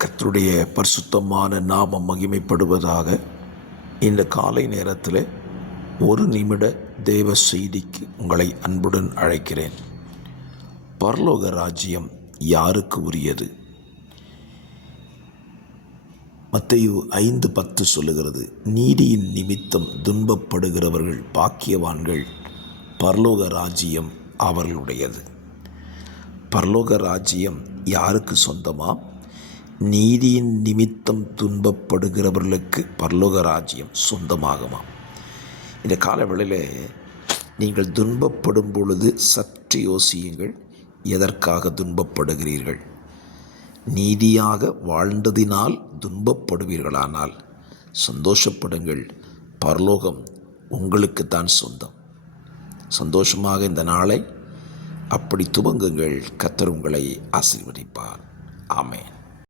கர்த்தருடைய பரிசுத்தமான நாமம் மகிமைப்படுவதாக. இந்த காலை நேரத்தில் ஒரு நிமிட தேவ செய்திக்கு உங்களை அன்புடன் அழைக்கிறேன். பரலோக ராஜ்யம் யாருக்கு உரியது? மத்தேயு 5:10 சொல்லுகிறது, நீதியின் நிமித்தம் துன்பப்படுகிறவர்கள் பாக்கியவான்கள், பரலோக ராஜ்யம் அவர்களுடையது. பரலோக ராஜ்யம் யாருக்கு சொந்தமா? நீதியின் நிமித்தம் துன்பப்படுகிறவர்களுக்கு பரலோக ராஜ்யம் சொந்தமாகுமா? இந்த காலவேளையில் நீங்கள் துன்பப்படும் பொழுது சற்று யோசியுங்கள். எதற்காக துன்பப்படுகிறீர்கள்? நீதியாக வாழ்ந்ததினால் துன்பப்படுவீர்களானால் சந்தோஷப்படுங்கள். பரலோகம் உங்களுக்குத்தான் சொந்தம். சந்தோஷமாக இந்த நாளை அப்படி துவங்குங்கள். கர்த்தர் உங்களை ஆசீர்வதிப்பார். ஆமென்.